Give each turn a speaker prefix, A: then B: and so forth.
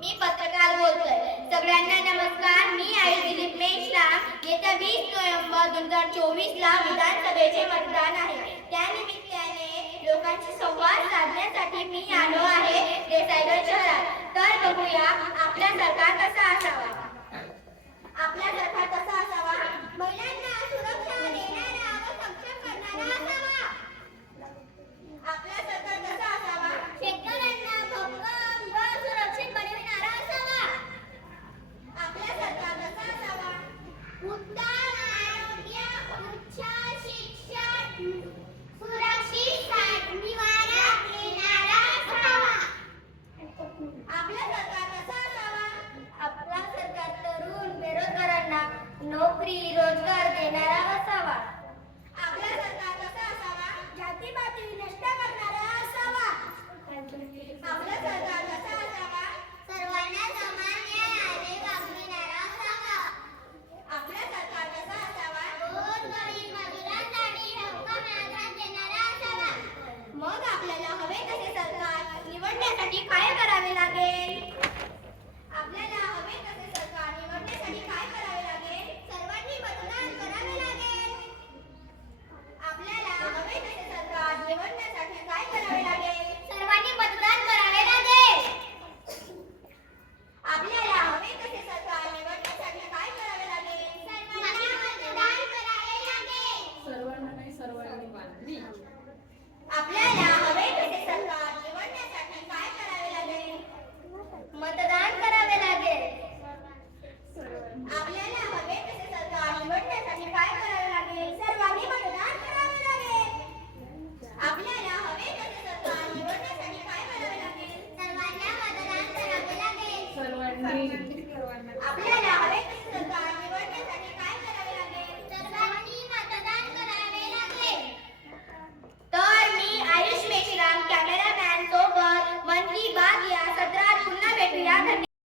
A: मी पत्रकार बोलतोय. सगळ्यांना नमस्कार. मी आई दिलीप मेश्राम येत्या वीस नोव्हेंबर दोन हजार चोवीस ला विधानसभेचे मतदान आहे. त्यानिमित्ताने लोकांशी संवाद साधण्यासाठी मी आलो आहे देसाईगंज शहरात. तर बघूया आपला सरकार कसा असावा? आपला सरकार कसा असावा? महिलांना
B: good सर्वांना बांधली
A: आपल्याला हवे तसे सरकार निवडण्यासाठी काय करावे लागेल? मतदान करावे लागेल. आपल्याला हवे तसे सरकार निवडण्यासाठी काय करावे लागेल? सर्वांनी मतदान करावे लागेल. आपल्याला हवे तसे सरकार निवडण्यासाठी काय करावे लागेल? सर्वांना मतदान करावे लागेल.
B: सर्वांनी.
A: आपल्याला